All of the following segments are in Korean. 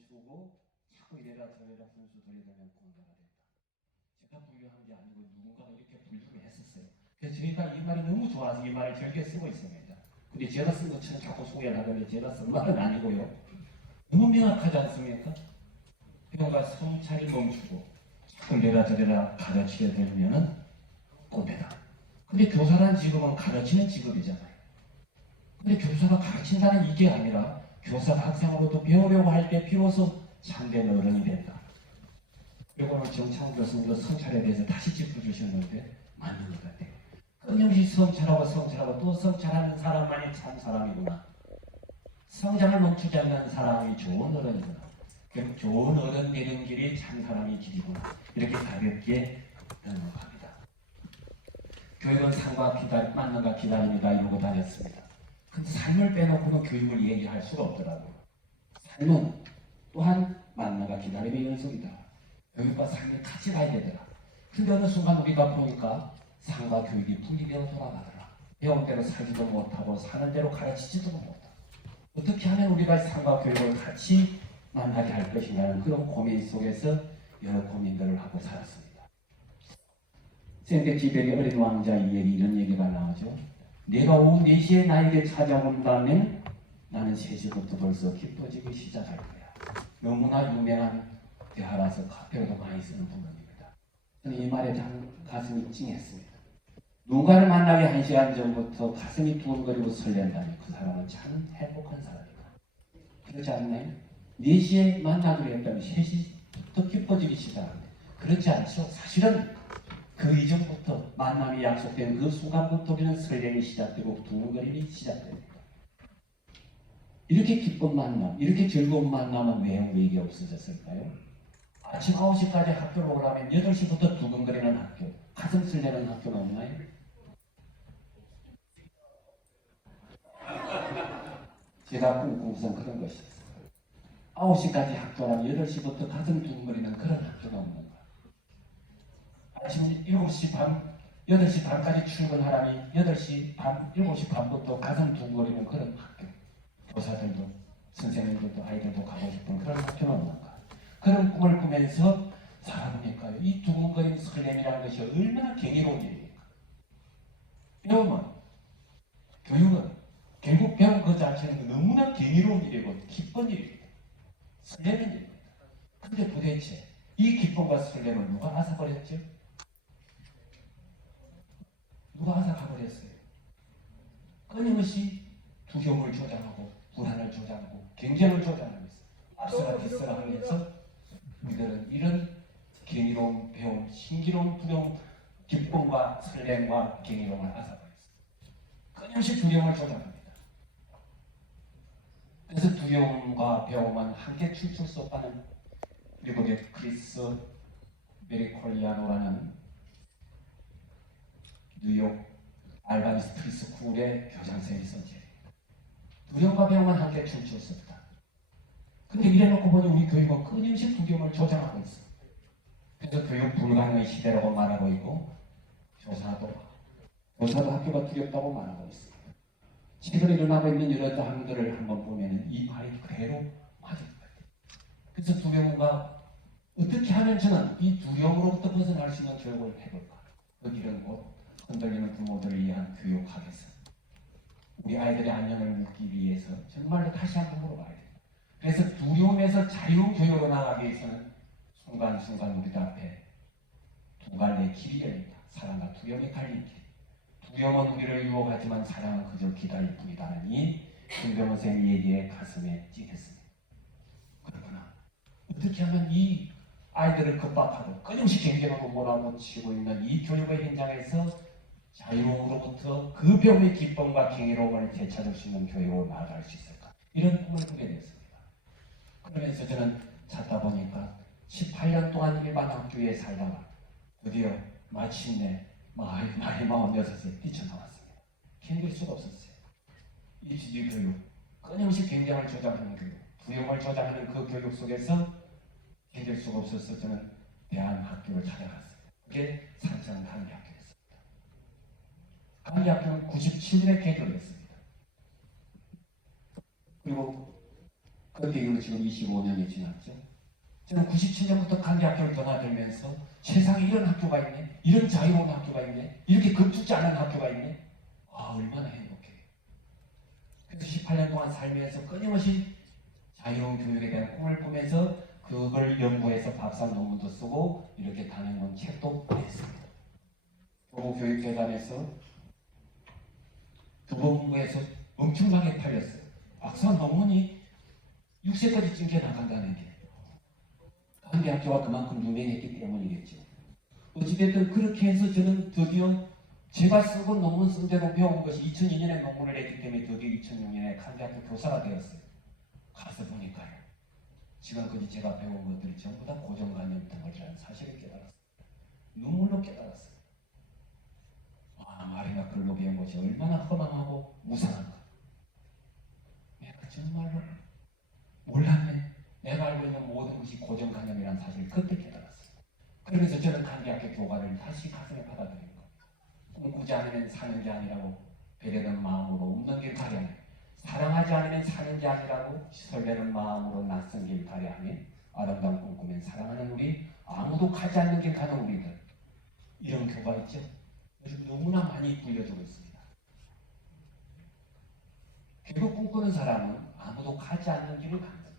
멈추고 자꾸 이래라 저래라 훈수 돌리려면 꼰대가 된다. 제가 분류한 게 아니고 누군가가 이렇게 분류를 했었어요. 그래서 저희가 이 말이 너무 좋아서 이 말을 즐겨 쓰고 있습니다. 근데 제가 쓴 것처럼 자꾸 소개를 하는데 제가 쓴 말은 아니고요. 너무 명확하지 않습니까? 배우가 성찰이 멈추고 자꾸 이래라 저래라 가르치게 되면 꼰대다. 근데 교사라는 직업은 가르치는 직업이잖아요. 근데 교사가 가르친다는 이게 아니라 교사가 학생으로부터 배우려고 할 때 비로소 참된 어른이 된다. 그리고 오늘 정창훈 교수님도 성찰에 대해서 다시 짚어주셨는데 맞는 것 같아요. 끊임없이 성찰하고 또 성찰하는 사람만이 참 사람이구나. 성장을 멈추지 않는 사람이 좋은 어른이구나. 결국 좋은 어른 되는 길이 참 사람의 길이구나. 이렇게 가볍게 넘어갑니다. 교육은 상과 만남과 기다림이다 이러고 다녔습니다. 근데 삶을 빼놓고는 교육을 얘기할 수가 없더라고요. 삶은 또한 만남과 기다림의 연속이다. 교육과 삶이 같이 가야 되더라. 근데 어느 순간 우리가 보니까 상과 교육이 분리되어 돌아가더라. 배운 대로 살지도 못하고 사는 대로 가르치지도 못하고 어떻게 하면 우리가 상과 교육을 같이 만나게 할 것인가는 그런 고민 속에서 여러 고민들을 하고 살았습니다. 생텍쥐베리 어린 왕자 이런 얘기가 나오죠. 내가 오후 4시에 나에게 찾아온다면 나는 3시부터 벌써 기뻐지기 시작할 거야. 너무나 유명한 대하라서 카페로도 많이 쓰는 부분입니다. 저는 이 말에 참 가슴이 찡했습니다. 누군가를 만나기 1시간 전부터 가슴이 두근거리고 설렌다면 그 사람은 참 행복한 사람이다. 그렇지 않나요? 4시에 만나기로 했다면 3시부터 기뻐지기 시작합니다. 그렇지 않죠? 사실은 그 이전부터 만남이 약속된 그 순간부터 우리는 설렘이 시작되고 두근거림이 시작됩니다. 이렇게 기쁜 만남, 이렇게 즐거운 만남은 왜 우리에게 없어졌을까요? 아침 9시까지 학교를 오라면 8시부터 두근거리는 학교, 가슴 설레는 학교는 없나요? 제가 꿈꾸고선 그런 것이었어요. 9시까지 학교라면 8시부터 가슴 두근거리는 그런 학교가 없는 거예요. 아침 7시 반, 8시 반까지 출근하라니 8시 반, 7시 반부터 가슴 두근거리는 그런 학교. 교사들도, 선생님들도, 아이들도 가고 싶은 그런 학교는 없는가. 그런 꿈을 꾸면서 살아보니까요. 이 두근거리는 설렘이라는 것이 얼마나 경이로운 일입니까? 배움은, 교육은 결국 배운 그 자체는 너무나 경이로운 일이고 기쁜 일입니다. 설레는 일입니다. 근데 도대체 이 기쁨과 설렘을 누가 앗아버렸죠? 누가 앗아가버렸어요? 끊임없이 두려움을 조장하고 불안을 조장하고 경쟁을 조장하면서 앞서라 뒤서라 하면서 우리들은 이런 경이로운 배움, 신기로운 두려움, 기쁨과 설렘과 경이로움을 앗아버렸어요. 끊임없이 두려움을 조장합니다. 그래서 두려움과 배움은 함께 춤출 수 없다는 미국의 크리스 메리콜리아노라는 뉴욕 알바니 스트리트 스쿨의 교장선생님이 쓴 책입니다. 두려움과 배움은 함께 춤출 수 없다. 근데 이래놓고 보니 우리 교육은 끊임없이 두려움을 조장하고 있어. 그래서 교육 불가능의 시대라고 말하고 있고 교사도 학교가 두렵다고 말하고 있습니다. 최근에 일어나고 있는 여러 당들을 한번 보면 이 말이 그대로 맞을 거예요. 그래서 두려움과 어떻게 하면 저는 이 두려움으로부터 벗어날 수 있는 교육을 해볼까? 그 길은 곧 흔들리는 부모들을 위한 교육하겠습니다. 우리 아이들의 안녕을 묻기 위해서 정말로 다시 한번 물어봐야 됩니다. 그래서 두려움에서 자유교육으로 나가기 위해서는 순간순간 우리 앞에 두 갈래의 길이 열립니다. 사랑과 두려움이 갈린 길. 두려움은 우리를 유혹하지만 사랑은 그저 기다릴 뿐이다는 이 김병호 선생님 얘기에 가슴에 찡했습니다. 그렇구나. 어떻게 하면 이 아이들을 급박하고 끊임없이 경쟁으로 몰아붙이고 있는 이 교육의 현장에서 자유로움으로부터 그 배움의 기쁨과 경이로움을 되찾을 수 있는 교육으로 나아갈 수 있을까? 이런 꿈을 꾸게 됐습니다. 그러면서 저는 찾다 보니까 18년 동안 일반 학교에 살다가 드디어 마침내 나이 46에 뛰쳐나왔습니다. 견딜 수가 없었어요. 입시지 교육, 끊임없이 경쟁을 조장하는 교육, 두려움을 조장하는 그 교육 속에서 견딜 수가 없어서 저는 대한학교를 찾아갔어요. 그게 산천 강의학교였습니다. 강의학교는 97년에 개교를 했습니다. 그리고 그 뒤로 지금 25년이 지났죠. 저는 97년부터 간대학교를 떠나들면서 세상에 이런 학교가 있네, 이런 자유로운 학교가 있네, 이렇게 겁주지 않은 학교가 있네. 아, 얼마나 행복해. 그래서 18년 동안 살면서 끊임없이 자유로운 교육에 대한 꿈을 꾸면서 그걸 연구해서 박사 논문도 쓰고 이렇게 다녀온 책도 냈습니다. 교육재단에서 교보문고에서 엄청나게 팔렸어요. 박사 논문이 6세까지 찡겨 나간다는 게 간대학교가 그만큼 유명했기 때문이겠죠. 어찌됐든 그렇게 해서 저는 드디어 제가 쓰고 논문 쓴 대로 배운 것이 2002년에 논문을 했기 때문에 드디어 2006년에 간대학교 교사가 되었어요. 가서 보니까요, 지금까지 제가 배운 것들이 전부 다 고정관념 덩어리라는 사실을 깨달았어요. 눈물로 깨달았어요. 아, 마리나 글로 배운 것이 얼마나 허망하고 무상한가. 내가 정말로 몰랐네. 내가 알고 있는 모든 것이 고정관념이라는 사실을 그때 깨달았어요. 그러면서 저는 간대학교 교과를 다시 가슴에 받아들인 거예요. 꿈꾸지 않으면 사는 게 아니라고 배려는 마음으로 없는 길 가려 하네. 사랑하지 않으면 사는 게 아니라고 설레는 마음으로 낯선 길 가려 하네. 아름다운 꿈 꾸면 사랑하는 우리, 아무도 가지 않는 길 가는 우리들. 이런 교가 있죠. 요즘 너무나 많이 불려주고 있습니다. 결국 꿈꾸는 사람은 아무도 가지 않는 길을 가는 겁니다.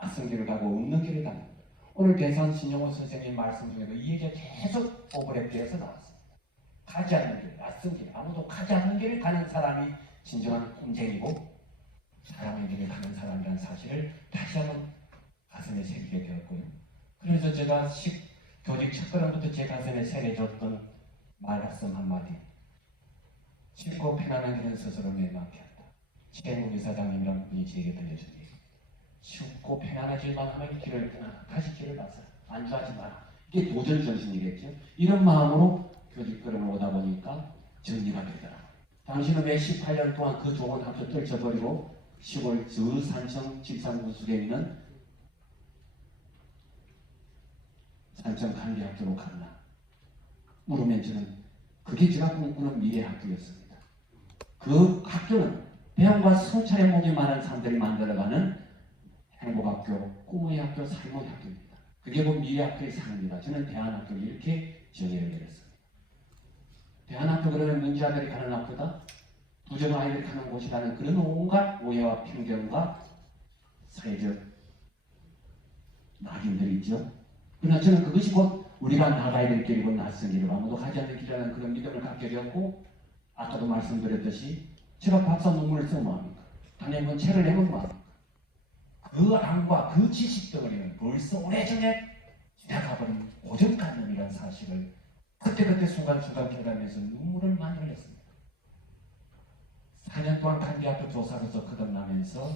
낯선 길을 가고 없는 길을 가는 겁니다. 오늘 대선 신영호 선생님 말씀 중에도 이 얘기가 계속 오버랩되어서 나왔습니다. 가지 않는 길, 낯선 길, 아무도 가지 않는 길을 가는 사람이 진정한 꿈쟁이고 사랑의 길을 가는 사람이라는 사실을 다시 한번 가슴에 새기게 되었고요. 그래서 제가 교직 첫 걸음부터 제 가슴에 새겨졌던 말씀 한마디. 쉽고 편안한 길은 스스로 내 맘에 한다. 최영국 이사장님이란 분이 제게 들려준 얘기. 쉽고 편안하지만 하면 길을 떠나 다시 길을 가서 안주하지 마라. 이게 도전 정신이겠죠. 이런 마음으로 교직 걸음을 오다 보니까 정리가 되더라고요. 당신은 왜 18년 동안 그 좋은 학교 떨쳐버리고 시골 저 산청 집산구숙에 있는 산청 간대학교로 갔나? 물으면 저는 그게 제가 꿈꾸는 미래 학교였습니다. 그 학교는 배움과 성찰의 목이 많은 사람들이 만들어가는 행복학교, 꿈의 학교, 삶의 학교입니다. 그게 곧 미래 학교의 상입니다. 저는 대안학교를 이렇게 정의를 내렸습니다. 대안학교 그러면 문제아들이 가는 학교다? 부정아이들이 가는 곳이라는 그런 온갖 오해와 편견과 사회적 낙인들이 있죠. 그러나 저는 그것이 곧 우리가 나가야 될 길이고 낯선 길이고 아무도 가지 않는 길이라는 그런 믿음을 갖게 되었고, 아까도 말씀드렸듯이 제가 박사 논문을 쓰면 뭐합니까? 단연건 책을 내면 뭐합니까? 그 안과 그 지식 덩어리는 벌써 오래전에 지나가버린 고정관념이라는 사실을 그때그때 순간순간 깨달으면서 눈물을 많이 흘렸습니다. 4년 동안 간대학교 교사로서 거듭나면서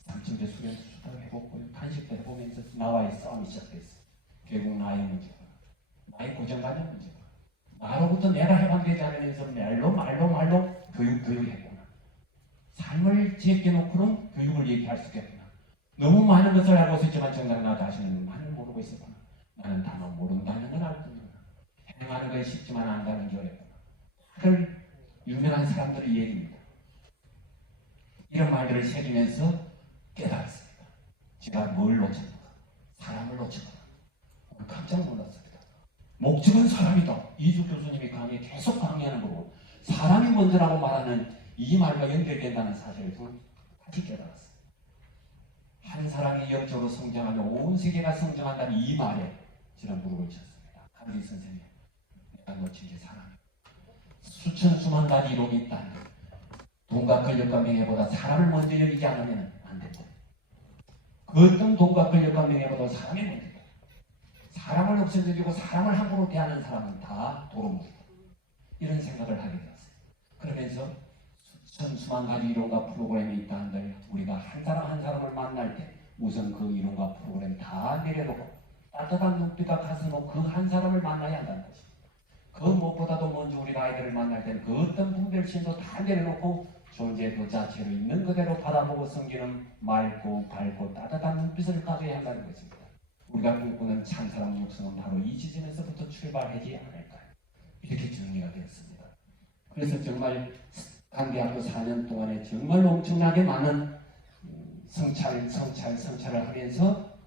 삼층대 수련도 해보고 단식도 해보면서 나와의 싸움이 시작됐어요. 결국 나의 문제가, 나의 고정관념 문제가, 나로부터 내가 해방되지 않으면서 말로 교육했구나. 삶을 제껴놓고는 교육을 얘기할 수 있겠구나. 너무 많은 것을 알고 있지만 정작 나 자신은 많이 모르고 있었구나. 나는 다만 모른다는 걸 알고 있구나. 행하는 건 쉽지만 안다는 게 어렵구나. 그걸 유명한 사람들의 얘기입니다. 이런 말들을 새기면서 깨달았습니다. 제가 뭘 놓쳤는가? 사람을 놓쳤구나. 깜짝 놀랐습니다. 목적은 사람이다. 이주 교수님이 계속 강의하는 거고 사람이 먼저라고 말하는 이 말과 연결된다는 사실을 다시 깨달았어요. 한 사람이 영적으로 성장하면 온 세계가 성장한다는 이 말에 저는 무릎을 쳤습니다. 간디 선생님, 내가 놓친 게 사람이다. 수천 수만 가지 이론이 있다는 것. 돈과 권력과 명예보다 사람을 먼저 여기지 않으면 안 된다. 그 어떤 돈과 권력과 명예보다 사람이 먼저다. 사람을 없애주고 사람을 함부로 대하는 사람은 다 도루묵이다. 이런 생각을 하게 되었어요. 그러면서 수천 수만 가지 이론과 프로그램이 있다 한들 우리가 한 사람 한 사람을 만날 때 우선 그 이론과 프로그램 다 내려놓고 따뜻한 눈빛과 가슴으로 그 한 사람을 만나야 한다는 것입니다. 그 무엇보다도 먼저 우리가 아이들을 만날 때는 그 어떤 분별심도 다 내려놓고 존재 그 자체로 있는 그대로 바라보고 섬기는 맑고 밝고 따뜻한 눈빛을 가져야 한다는 것입니다. 우리가 꿈꾸는 참사랑 육성은 바로 이 지점에서부터 출발하지 않을까요? 이렇게 정리가 되었습니다. 그래서 정말 간대학교 4년 동안에 정말 엄청나게 많은 성찰을 하면서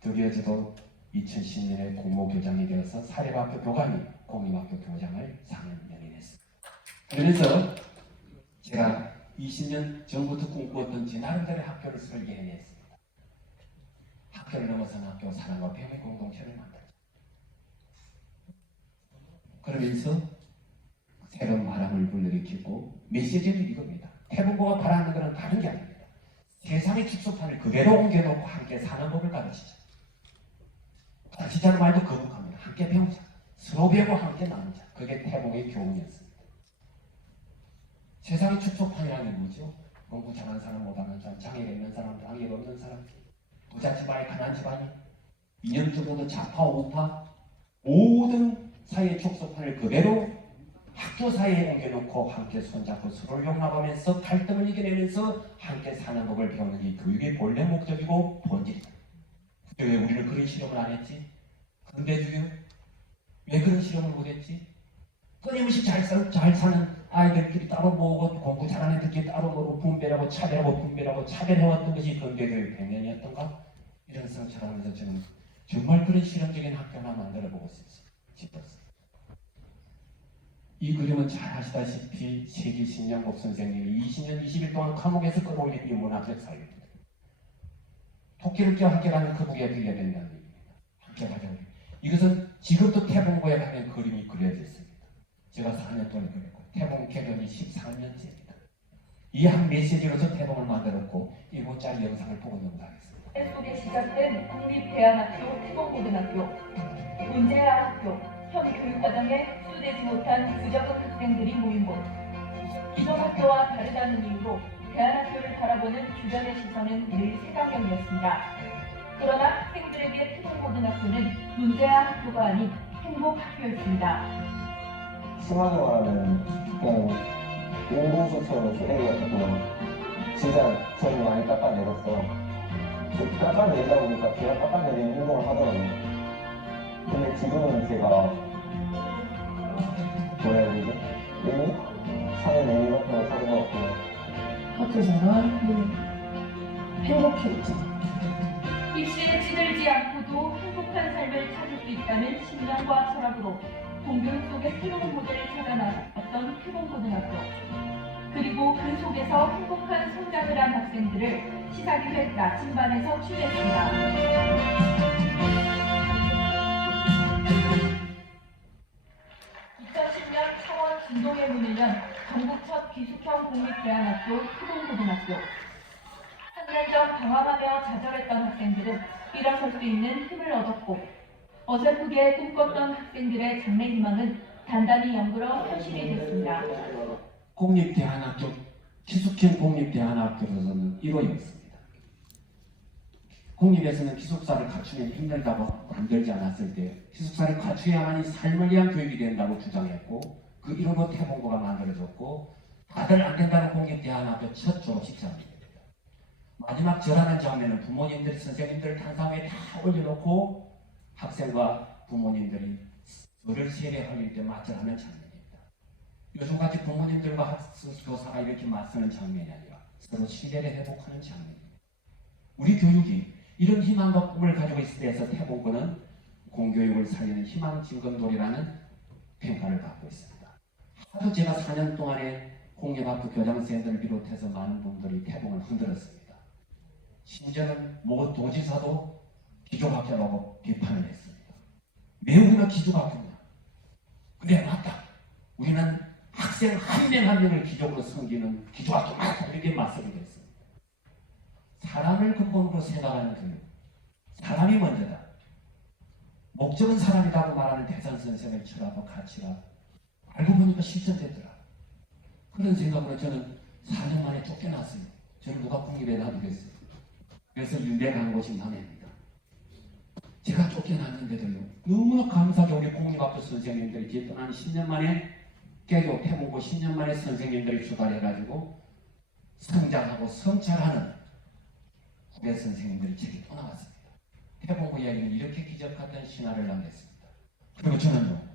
드디어 저도 2010년에 공모교장이 되어서 사립학교 교관이 공립학교 교장을 4년 연임했습니다. 그러면서 제가 20년 전부터 꿈꾸었던 제 나름대로 학교를 설계해냈습니다. 학교를 넘어선 학교, 사랑과 배움의 공동체를 만들자. 그러면서 새로운 바람을 불러일으키고 메시지는 이겁니다. 태봉고가 바라는 것은 다른 게 아닙니다. 세상의 축소판을 그대로 옮겨놓고 함께 사는 법을 가르치자. 가르치자는 말도 거북합니다. 함께 배우자. 서로 배우고 함께 나누자. 그게 태봉의 교훈이었습니다. 세상의 축소판이라는 게 뭐죠? 공부 잘하는 사람, 못하는 사람, 장애가 있는 사람, 장애가 없는 사람, 부자 집안이, 가난한 집안이, 이념적으로도 좌파, 우파, 모든 사회의 축소판을 그대로 학교 사이에 옮겨놓고 함께 손잡고 서로를 용납하면서 갈등을 이겨내면서 함께 사는 법을 배우는 게 교육의 본래 목적이고 본질이다. 왜 우리는 그런 실험을 안 했지? 근대주의? 왜 그런 실험을 못했지? 끊임없이 잘 사는 아이들끼리 따로 모으고 공부 잘하는 애들끼리 따로 모으고 분배하고 차별해왔던 것이 근대교육 100년이었던가? 이런 성찰하면서 저는 정말 그런 실험적인 학교만 만들어보고 싶었어요. 이 그림은 잘 아시다시피 세기 신영복 선생님이 20년, 20일 동안 감옥에서 끌어올린 인문학적 사유입니다. 토끼를 껴 함께 가는 거북이가 되어야 된다는 얘기입니다. 함께 가자. 이것은 지금도 태봉고에 가면 그림이 그려져 있습니다. 제가 4년 동안 그렸고 태봉 개변이 14년째입니다. 이 한 메시지로서 태봉을 만들었고 1분짜리 영상을 보고 넘어가겠습니다. 속에 시작된 국립대안학교 태봉고등학교 문제아 학교 현 교육과정에 흡수되지 못한 부적응 학생들이 모인 곳. 기존 학교와 다르다는 이유로 대안학교를 바라보는 주변의 시선은 늘 세강경이었습니다. 그러나 학생들에게 태봉고등학교는 문제아 학교가 아닌 행복학교였습니다. 심하게 말하면 그냥 인공수처럼 쓰레기였고 진짜 저를 많이 깎아내렸어. 깎아내리다 보니까 제가 깎아내리는 행동을 하더라고요. 근데 지금은 제가 뭐라 해야 되지? 의미? 사는 의미 같은 걸 찾은 것 같고요. 학교 생활 행복했죠. 입시에 찌들지 않고도 행복한 삶을 찾을 수 있다는 신념과 철학으로 공교육 속의 새로운 모델을 찾아 나섰던 태봉고등학교. 그리고 그 속에서 행복한 성장을 한 학생들을 시사기획 나침반에서 취재했습니다. 2010년 창원 진동에 문을 연 전국 첫 기숙형 공립대안학교 태봉고등학교. 3년 전 방황하며 좌절했던 학생들은 일어설 수 있는 힘을 얻었고 어설프게 꿈꿨던 학생들의 장래 희망은 단단히 연결어 현실이 됐습니다. 공립대안학교, 기숙형 공립대안학교로서는 1호였습니다. 공립에서는 기숙사를 갖추면 힘들다고 만들지 않았을 때 기숙사를 갖추야만이 삶을 위한 교육이 된다고 주장했고 그 1호로 태봉고가 만들어졌고 다들 안 된다는 공립대안학교 첫 졸업식장입니다. 마지막 절하는 장면은 부모님들이 선생님들 탄상에 다 올려놓고 학생과 부모님들이 저를 세례할 때 맞절하는 장면입니다. 요즘같이 부모님들과 학교사가 이렇게 맞서는 장면이 아니라 서로 신뢰를 회복하는 장면입니다. 우리 교육이 이런 희망과 꿈을 가지고 있을 때에서 태봉고는 공교육을 살리는 희망 진검돌이라는 평가를 받고 있습니다. 하도 제가 4년 동안에 공립학교 교장선생님들을 비롯해서 많은 분들이 태봉을 흔들었습니다. 심지어는 모 도지사도 기족학교라고 비판을 했습니다. 왜 우리가 기족학교냐? 그래 맞다. 우리는 학생 한 명 한 명을 기족으로 섬기는 기족학교 맞다. 이렇게 맞서게 됐습니다. 사람을 근본으로 생각하는 교육. 사람이 먼저다. 목적은 사람이라고 말하는 대산 선생의 철학과 가치가 알고 보니까 실천됐더라. 그런 생각으로 저는 4년 만에 쫓겨났어요. 저를 누가 공립에 놔두겠어요. 그래서 윤대 간 곳이 남해입니다. 제가 쫓겨났는데도요. 너무나 감사하게 우리 공립학교 선생님들이 뒤에 떠난 10년 만에 개교 태봉고 10년 만에 선생님들이 출발해가지고 성장하고 성찰하는 후배 선생님들이 제게 또 나왔습니다. 태봉고 이야기는 이렇게 기적같은 신화를 남겼습니다. 그리고 저는요.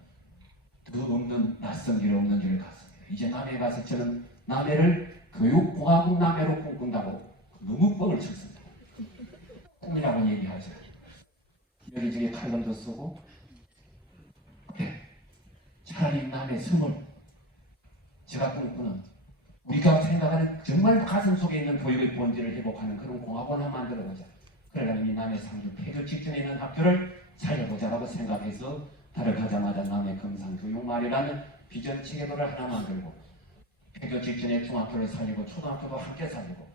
더 없는 낯선 길 없는 길을 갔습니다. 이제 남해에 가서 저는 남해를 교육공화국 남해로 꿈꾼다고 너무 뻥을 쳤습니다. 꿈이라고 얘기하죠. 여기저기 칼럼도 쓰고 차라리 남의 숨을 제가 꿈꾸는 우리가 생각하는 정말 가슴 속에 있는 교육의 본질을 회복하는 그런 공학원 하나 만들어보자. 그러려면 이 남의 상주 폐교 직전에 있는 학교를 살려보자라고 생각해서 달을 가자마자 남의 금상교육마을이라는 비전 체계도를 하나 만들고 폐교 직전에 중학교를 살리고 초등학교도 함께 살리고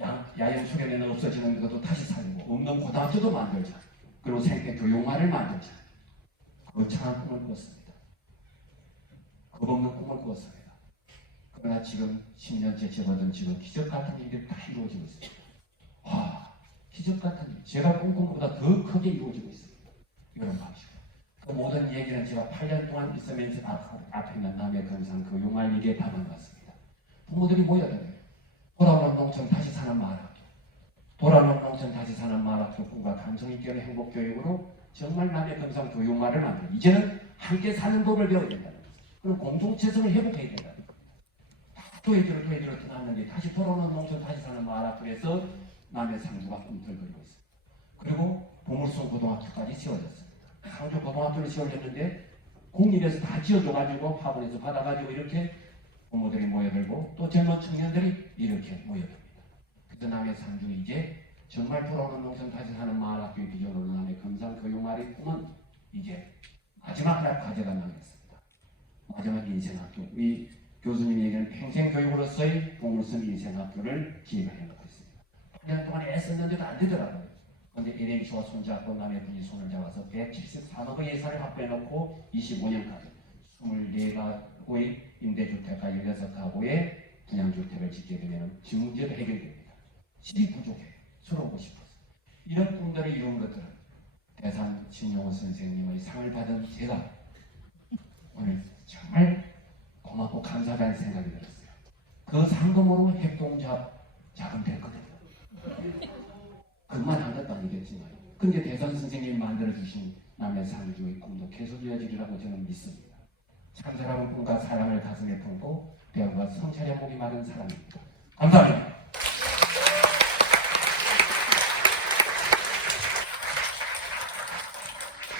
야영 수련회는 없어지는 것도 다시 살리고 없는 고등학교도 만들자. 그리고 생태 교육마을을 만들자. 거창한 꿈을 꾸었습니다. 겁없는 꿈을 꾸었습니다. 그러나 지금 10년째 접어든 지금 기적 같은 일이 다 이루어지고 있습니다. 와, 기적 같은 일. 제가 꿈꾼 것보다 더 크게 이루어지고 있습니다. 이런 방식으로. 그 모든 얘기는 제가 8년 동안 있으면서 앞에 있는 남의 금상 교육마을에게 담아놨습니다. 부모들이 모여들어요. 돌아오는 농촌 다시 사는 마을학교. 돌아오는 농촌 다시 사는 마을학교 꿈과 감성있게 행복교육으로 정말 남의 금상 교육마을을 만들어. 이제는 함께 사는 법을 배워야 된다는 거죠. 그리고 공동체성을 회복해야 된다는 거죠. 도해들을 떠났는데 다시 돌아오는 농촌 다시 사는 마을학교에서 남의 상주가 꿈틀거리고 있습니다. 그리고 보물성 고등학교까지 지어졌습니다. 상주 고등학교를 지어졌는데 공립에서 다 지어줘가지고 학원에서 받아가지고 이렇게 부모들이 모여들고 또 젊은 청년들이 이렇게 모여듭니다. 그래서 남의 상주 이제 정말 돌아오는 농촌 다시 사는 마을학교의 비전으로 남의 금상교육마을의 꿈은 이제 마지막 과제가 남았습니다. 마지막 인생학교. 이 교수님이 얘기하는 평생교육으로서의 보물섬 인생학교를 기획을 해놓고 있습니다. 8년 동안 애썼는데도 안 되더라고요. 그런데 NH와 손잡고 남의 분이 손을 잡아서 173억의 예산을 확보해놓고 25년까지 24가구의 임대주택과 16가구의 분양주택을 짓게 되면 집 문제도 해결됩니다. 집이 부족해. 서러우고 싶어서. 이런 꿈들을 이룬 것들은 대산 신용호 선생님의 상을 받은 제가 오늘 정말 고맙고 감사하다는 생각이 들었어요. 그 상금으로 협동조합 자금 됐거든요. 그만한 것도 아니겠지만 근데 대선 선생님이 만들어주신 남의 상주의 꿈도 계속 이어지리라고 저는 믿습니다. 참 사람은 꿈과 사랑을 가슴에 품고 배움과 성찰의 목이 마른 사람입니다. 감사합니다.